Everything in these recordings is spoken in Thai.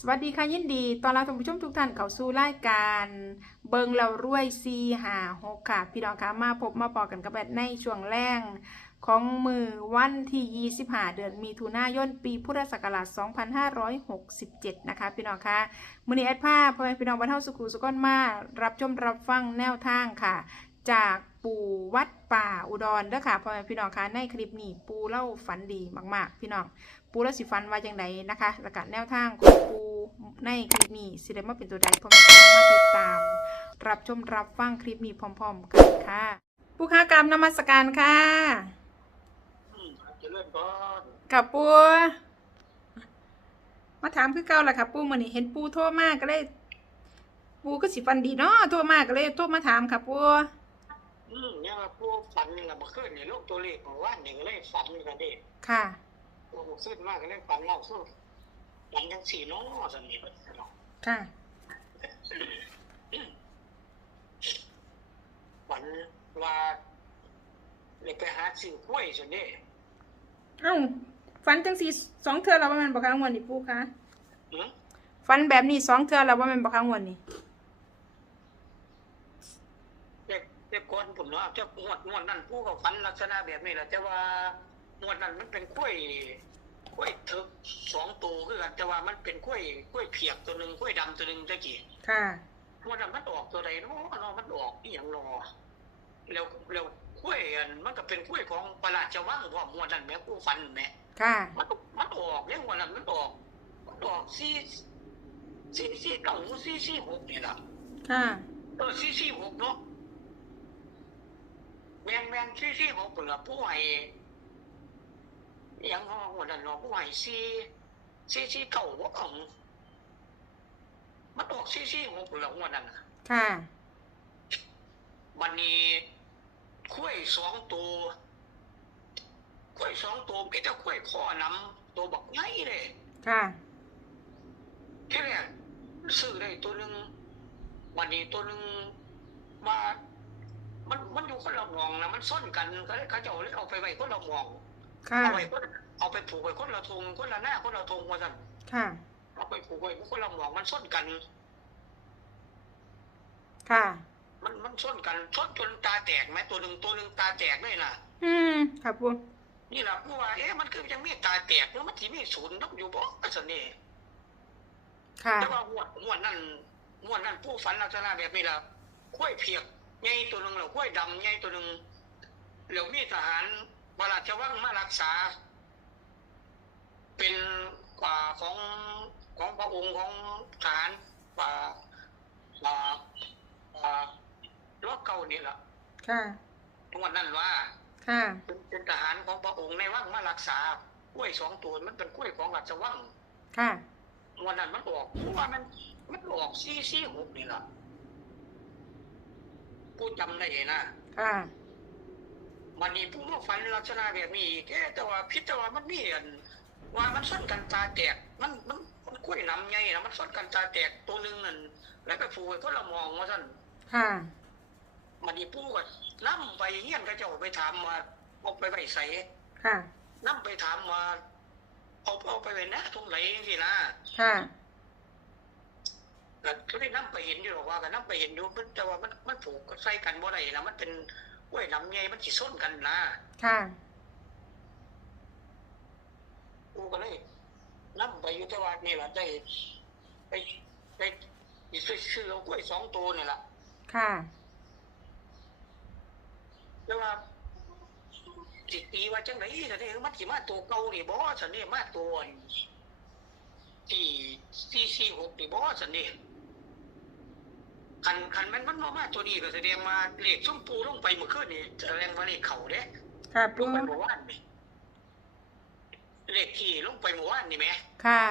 สวัสดีค่ะยินดีตอนรับท่านผู้ชมทุกท่านเข้าสู่รายการ เบิงเรารวยซีหาหกค่ะ พี่น้องคะมาพบมาปอกันกับแบดในช่วงแรกของมือวันที่ 25 เดือนมีถุนายนปีพุทธศักราช 2567 นะคะ พี่น้องคะมือนี้แอดภาพ่อแม่พี่น้องบรรเทาสุขุสุกอนมารับชมรับฟังแนวทางค่ะ จากปู่วัดป่าอุดรเด้อค่ะพ่อแม่พี่น้องคะในคลิปนี้ปูเล่าฝันดีมาก ๆ พี่น้อง ปูแล้วสิฟันว่าจังไดนะคะแล้วก็แนวทางของปูในคลิปนี้สิได้มาเป็นตัวใดพ่อแม่พี่น้องมาติดตาม รับชมรับฟังคลิปนี้พร้อม ๆ กันค่ะ ปูค้ากรรมนมัสการค่ะอืมเจะเริ่มก่อนกับปูมาถามคือเก่าแหละค่ะปูมื่อนี้เห็นปูโทรมากก็เลยปูก็สิฟันดีเนาะโทรมากก็เลยโทรมาถามค่ะปูอืมเนี่ยมาพูดฝันกับเมื่อคืนเนี่ยลูกตัวเลขของว่านหนึ่งเลยฝันกันเด็กค่ะ ตัวเมื่อคืนมากก็เลยฝันเล่าสู้ฝันยังสี่น้องสนิทกันเนาะค่ะฝันว่าเลยไปหาสิ่งกล้วยสนิทเอ้าฟันจังสีสองเทือแล้วว่ามันบอกครั้งวันนี้ปูคะฟันแบบนี้สองเทือแล้วว่ามันบอกครั้งวันนี้เด็กเด็กคนผมเนาะเจ้างวดงวดนั่นผู้ก็ฝันลักษณะแบบนี้แหละแต่ว่า งวดนั้นมันเป็นกล้วยกล้วยถึกสองตัวคือกันแต่ว่ามันเป็นกล้วยกล้วยเพียกตัวหนึ่งกล้วยดำตัวหนึ่งตะกี้ค่ะมันน่ะมันออกตัวใดเนาะเนาะมันออกอีหยังเนาะแล้วแล้วกล้วยอันมันก็เป็นกล้วยของประหลาดชาววังพร้อมมวนนั่นแหม่กูฟันแหม่ค่ะมันมันออกเรื่องวันนั้นมันออกมันออกสี่สี่สี่เก้าสี่สี่หกนี่ล่ะค่ะเออสี่สี่หกเนาะแมนแมนสี่สี่หกเปล่าผู้ให้อิห ยังเนาะวันนั้นเนาะผู้ให้สี่สี่สี่เก้าว่าของมันออกสี่สี่หกเปล่าวันนั้นน่ะค่ะ วันนี้กล้วยสองตัวกล้วยสองตัวมีแต่กล้วยข้อน้ำตัวบักใหญ่เลยค่ะ แค่เนี้ยซื้อได้ตัวหนึ่งวันนี้ตัวหนึ่งมามันมันอยู่คนละหมองนะมันซ่อนกันก็เลยเขาจะเอาเลยเอาไปไว้คนละหมองค่ะ เอาไว้คน เอาไปผูกไว้คนละทงคนละหน้าคนละทงว่าสั่นค่ะ เอาไปผูกไว้คนละหมองมันซ่อนกัน ค่ะ มันมันซ่อนกันซ่อนจนตาแตกไหมตัวหนึ่งตัวหนึ่งตาแตกเลยนะอืมค่ะปูนี่แหละผู้ว่าเอ๊ะมันคือยังมีตาแตกแล้วมันที่มีศูนย์นักอยู่บ่สันนี่ค่ะแต่ว่าหัวหัวนั่นหัวนั่นผู้ฝันลักษณะแบบนี้ละกล้วยเพียกใหญ่ตัวหนึ่งแล้วกล้วยดำใหญ่ตัวหนึ่งแล้วมีทหารบาราชวังมารักษา เป็นกว่าของของพระองค์ของทหารกว่าว่าว่าล้อเก่านี่แหละค่ะหัวนั่นว่า ค่ะเป็นเป็นทหารของพระองค์ในวังมารักษากล้วยสองตัวมันเป็นกล้วยของราชวังค่ะวันนั้นมันออกเพราะว่ามันมันออกซี่ซี่หกนี่แหละผู้จำได้นะค่ะวันนี้ผู้มาฝันลักษณะแบบนี้อีกเอ๊ะแต่ว่าพิจารณามันมีอัน ว่ามันซ่อนกันตาแตก มันมันมันกล้วยน้ำไงนะมันซ่อนกันตาแตกตัวหนึ่งนั่นแล้วไปผูกไว้ก็ละมองว่าสั่นค่ะวันนี้ผู้ก็นั่ไปเฮียนก็จะเอาไปถามมาเอาไปไปใส่ค่ะนั่ไปถามมาเอาเอาไปไว้นะตรงไหนสินะค่ะก็ได้นั่ไปเห็นอยู่หรอกว่าก็นั่ไปเห็นอยู่มันแต่ว่ามันมันผูกใส่กันบ่ได้นะมันเป็นกล้วยน้ำไงมันสิส้นกันนะค่ะ กูก็เลยนั่ไปอยู่แต่ว่านี่แหละได้ไปไปไปซื้อเอากล้วยสองตัวนี่แหละค่ะแต่ว่าจิตตีว่าจังไหนสันนี่มันสิมาตัวเก่านี่บ่สันนี่มาตัวที่สี่สี่หกนี่บ่สันนี่คันคันมันมันบ่มาตัวนี้ก็แสดงว่าเลขส้มปูลงไปเมื่อคืนนี่แสดงว่าเลขเข่าเด้ค่ะลปูงไปเมื่อวานนี่ เลขที่ลงไปเมื่อวานนี่ไหมค่ะ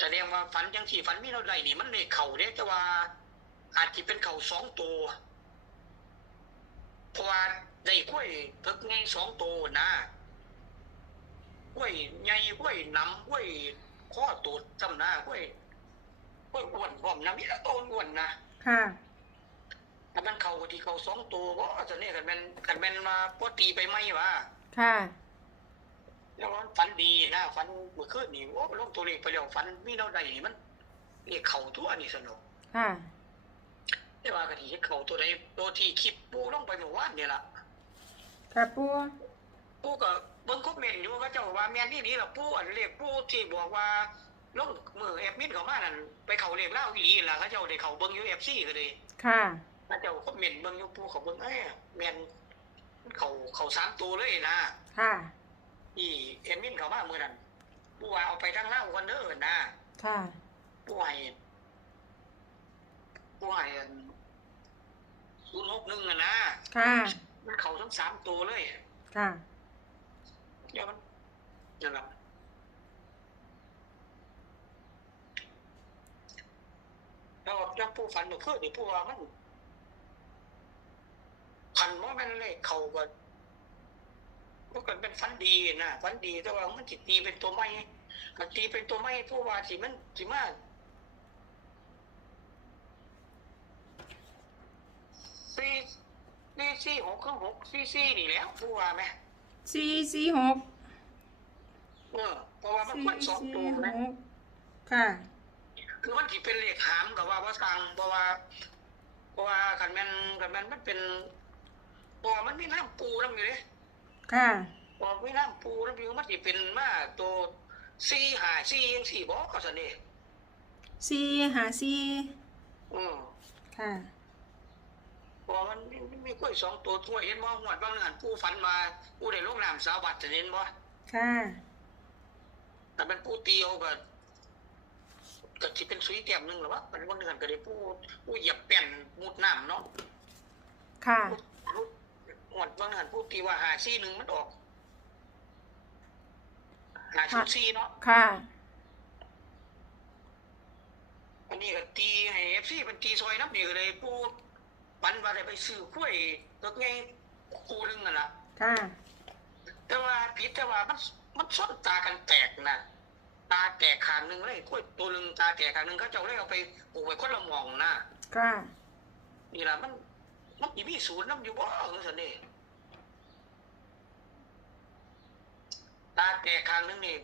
แสดงว่าฝันจังสี่ฝันมีเราได้นี่มันเลขเข่าเด้แต่ว่า อาจจะเป็นเข่าสองตัวเพราะว่าได้กล้วยเพิกไงสองตัวนะกล้วยใหญ่กล้วยน้ำกล้วยข้อตูดจำหน้ากล้วยกล้วยอ้วนพร้อมนะมีแต่ต้นอ้วนนะค่ะถ้ามันเข่าที่เข่าสองตัวก็จะเนี่ยกันแม่นกันแม่นมาพอตีไปไหมวะค่ะ แล้วมันฝันดีนะฝันเมื่อคืนนี่โอ้ลงตัวเลขไปแล้วฝันมีเราได้นี่มันเรียกเขาตัวนี่สนุกค่ะแต่ว่ากะทิเฮ็ดเขาตัวใดตัวที่คลิปปูลงไปเมื่อวานนี่ล่ะค่ะปูปูก็เบิ่งคอมเมนต์อยู่เขาเจ้าว่าแม่นนี่นี่ล่ะปูอันเรียกปูที่บอกว่าลงมือแอดมินเข้ามานั่นไปเขาเรียกเล่าอีหลีล่ะเขาเจ้าได้เขาเบิ่งอยู่ FC ก็เลยค่ะเขาเจ้าคอมเมนต์เบิ่งอยู่ปูเขาเบิ่งเอ้ยแม่นเขาเขาสามตัวเลยนะค่ะ ที่แอดมินเข้ามามื้อนั้นปูว่าเอาไปทางเล่ากันเด้อนะค่ะปูให้ปูให้อัน061อะนะค่ะ มันเขาทั้งสามตัวเลยค่ะเดี๋ยวมันนั่นแหละแล้วยังผู้ฝันเมื่อคืนนี่ผู้ว่ามันพันว่ามันเลยเขาก็ มันก็เป็นฝันดีนะฝันดีแต่ว่ามันจิตีเป็นตัวไม่มันตีเป็นตัวไม่ผู้ว่าสิมันสิมาสี่สี่สี่หกเครื่องหกสี่สี่นี่แหล้วผู้ว่าไหมสี่สี่หกเออเพราะว่ามันสี่ควรสองสี่ตัวหนะกค่ะคือมันที่เป็นเลขหามกับว่าว่าสั่งเพราะว่าเพราะว่าขันแมนขันแมนมันเป็นเพราะว่ามันมีน้ำปูน้ำอยู่เลย ค่ะพอมีน้ำปูน้ำอยู่มันที่เป็นมาตัวสี่หาสี่ยังสี่บอกก็สันนี่สี่หาสี่อืมค่ะเพอมันมีมีกล้วยสองตัวตัวเห็นบ่หวดบางหันปูฝันมาปูได้ลงน้ำสาวบัตรจะเห็นบ่ค่ะแต่เป็นปูเตียวก็ก็ที่เป็นสุยเตียมหนึ่งหรอวะมันบางเดือนก็ได้ปูปูเหยียบแป้นมุดน้ำเนาะค่ะ หมดบางหันพูดตีว่าหาซี่หนึ่งมันออกหาชุดซี่เนาะค่ะ อันนี้ก็ตีให้เอฟซีเป็นตีซอยน้ำนี่ก็เลยพูดปันว่าได้ไปซื้อกล้วยตัวไงคู่หนึงนั่นล่ะค่ะ แต่ว่าผิดแต่ว่ามันมันส้นตากันแตกนะตาแตกข้างหนึ่งเลยกล้วยตัวหนึ่งตาแตกข้างหนึ่งเขาเจ้าเลยเอาไปปลูกไว้คนละหมองนะค่ะนี่ล่ะมัน มันสิมีศูนย์น้ำอยู่บ่เออสันนี่ตาแตกข้างหนึ่งนี่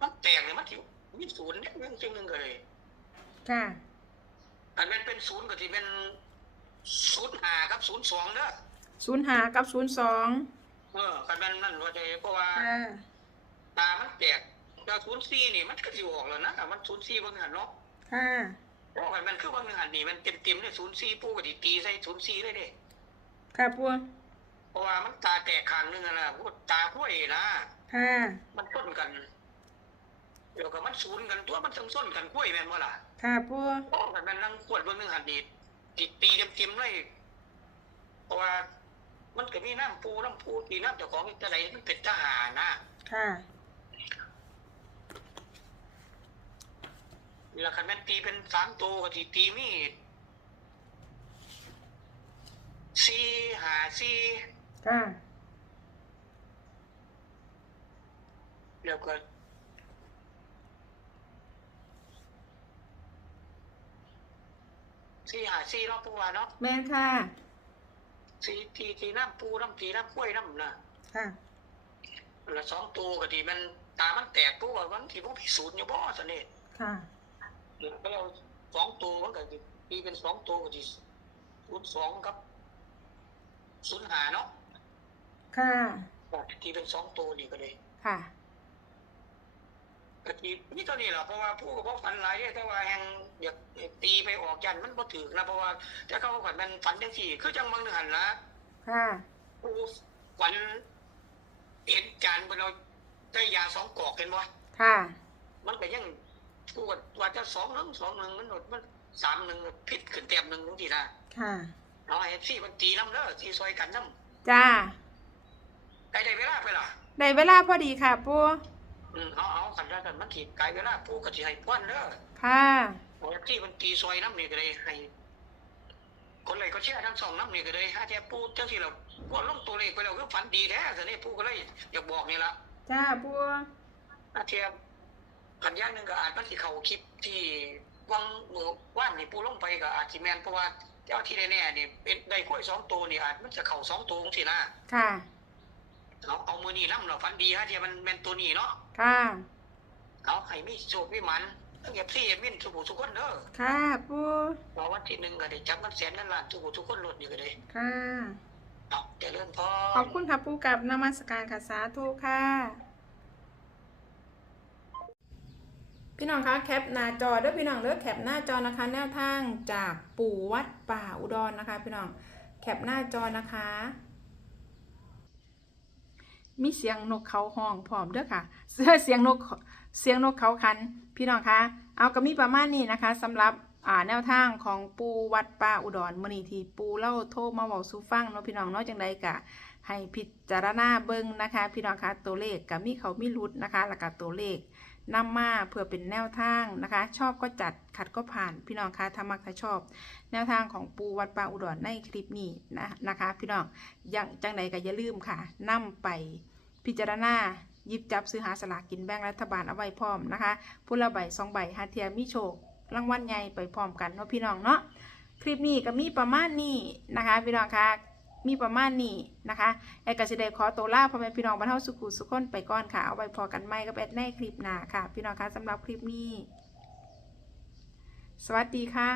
มันแตกเลยมันสิมีศูนย์เนี่ยหนึ่งจริงหนึ่งก็เลยค่ะอันนั้นเป็นศูนย์ก็ที่เป็นศูนย์ห้ากับศูนย์สองเด้อศูนย์หากับศูนย์สองเออคันแม่นนั่นว่าจะเพราะว่าค่ะตามันแตกแต่ศูนย์สี่นี่มันก็สิออกแล้วนะมันศูนย์สี่บางหันเนาะค่ะ เพราะว่ามันคือบางหันนี่มันเต็มเต็มๆเนี่ยศูนย์สี่ปูก็สิตีใส่ศูนย์สี่เลยเด้ค่ะปูเพราะว่ามันตาแตกข้างหนึงอะนะพูดตาห้วยนะค่ะมันต้นกันเดี๋ยวก็มันศูนย์กันตัวมันต้องส้นกันกล้วยแม่นบ่ล่ะค่ะปูเพราะกันมันนั่งขวดเบนหนึ่งหันดีติดตีเต็มๆเลยเพราะว่ามันก็มีน้ำปูน้ำปูตีน้ำเจ้าของอีกแต่ไหนมันเป็นทหารนะค่ะ นี่ละคันแม่นตีเป็นสามตัวก็ตีตีมีสี่หาสี่ค่ะแล้วก็สี่หาสี่เนาะปูว่าเนาะแม่นค่ะสี่ตีตีน้ำปูน้ำตีน้ำกล้วยน้ำนะค่ะละสองตัวก็ที่มันตามันแตกปูว่ามันที่พวกพิสูจน์อยู่บ่สนิทค่ะ แล้วเราสองตัวมันก็สิตีเป็นสองตัวก็ที่ศูนย์สองครับศูนย์หาเนาะค่ะตีเป็นสองตัวนี่ก็เลย ค่ะก็ตีนี่ตัวนี้แหละเพราะว่าผู้เขาฝันหลายเนี่ยแต่ว่าแหงอยากให้ตีไปออกยันมันบ่ถือนะเพราะว่าถ้าเขาฝันมันฝันจังสี่ คือจังบางหนึ่งหันนะค่ะผู้ฝันเห็นจานบนเราได้ยาสองกอกเห็นบ่ค่ะ มันก็ยัง พูดว่าจะสองหนึ่งสองหนึ่งมันหนดมันสามหนึ่งผิดขึ้นเต็มหนึ่งตรงที่นะค่ะเอาไอ้ที่มันตีน้ำเด้อที่ซอยกันน้จ้าำใกล้ได้เวลาไปล่ะได้เวลาพอดีค่ะปูอืมเอาเอาขันได้กันมันถีไกลเวลาผู้ก็สิให้ป้อนเด้อค่ะเอาไอ้ที่มันตีซอยน้ำนี่ก็เลยให้คนเลยก็เชื่อทั้งสองน้ำนี่ก็เลยห้าแท้ปูจังที่เราพวกลงตัวเลขไปแล้วก็ฝันดีแท้แต่นี่ปูก็เลยอยากบอกนี่ละจ้าปูอาเทียบ กันอย่างหนึ่งก็อาจมันสิเขาคลิปที่วังมือว่านนี่ปูลงไปก็อาจสิแมนเพราะว่าเจ้าที่แน่ๆนี่เป็นได้กล้วยสองตัวนี่อาจมันจะเข่าสองตัวสินะค่ะเอาเอามือนี่น้ำเราฟันดีฮะเทียมันแมนตัวนี้เนาะค่ะเอาให้มีโชคมีหมันทั้งเอฟซีเอมินทุกผู้ทุกคนเด้อค่ะปูว่าวันที่หนึ่งก็ได้จับเงินแสนเงินล้านทุกผู้ทุกคนลดอยู่ก็ได้ค่ะเอาเจริญพรขอบคุณค่ะปูกับนมัสการค่ะสาธุค่ะ พี่น้องคะแคปหน้าจอเด้อพี่น้องเด้อแคปหน้าจอนะคะ แนวทางจากปู่วัดป่าอุดรนะคะ พี่น้องแคปหน้าจอนะคะ มีเสียงนกเขาห้องพร้อมเด้อค่ะ เสื้อเสียงนกเสียงนกเขาคัน พี่น้องคะเอาก็มีประมาณนี้นะคะสำหรับอ่าแนวทางของปูวัดป่าอุดรมื้อนี้ที่ปูเล่าโทรมาบอกสู่ฟังเนาะพี่น้องเนาะจังใดกะให้พิจารณาเบิ่งนะคะ พี่น้องคะตัวเลขกับมีเขามีรุดนะคะแล้วก็ตัวเลข นำมาเพื่อเป็นแนวทางนะคะ ชอบก็จัดขัดก็ผ่านพี่น้องคะถ้ามักถ้าชอบ แนวทางของปูวัดป่าอุดรในคลิปนี้นะนะคะ พี่น้องยังจังใดก็อย่าลืมค่ะนำไปพิจารณาหยิบจับซื้อหาสลากกินแบ่งรัฐบาลเอาไว้พร้อมนะคะผู้ละใบสองใบหาเทียมีโชครางวัลใหญ่ไปพร้อมกันเนาะพี่น้องเนาะคลิปนี้ก็มีประมาณนี้นะคะ พี่น้องคะ มีประมาณนี้นะคะแอดกสิเดขอตัวลาพ่อแม่พี่น้องบรรเทาสุขุสุขคนไปก่อนค่ะ เอาไว้พอกันไหมกับแอดในคลิปหน้าค่ะ พี่น้องคะสำหรับคลิปนี้ สวัสดีค่ะ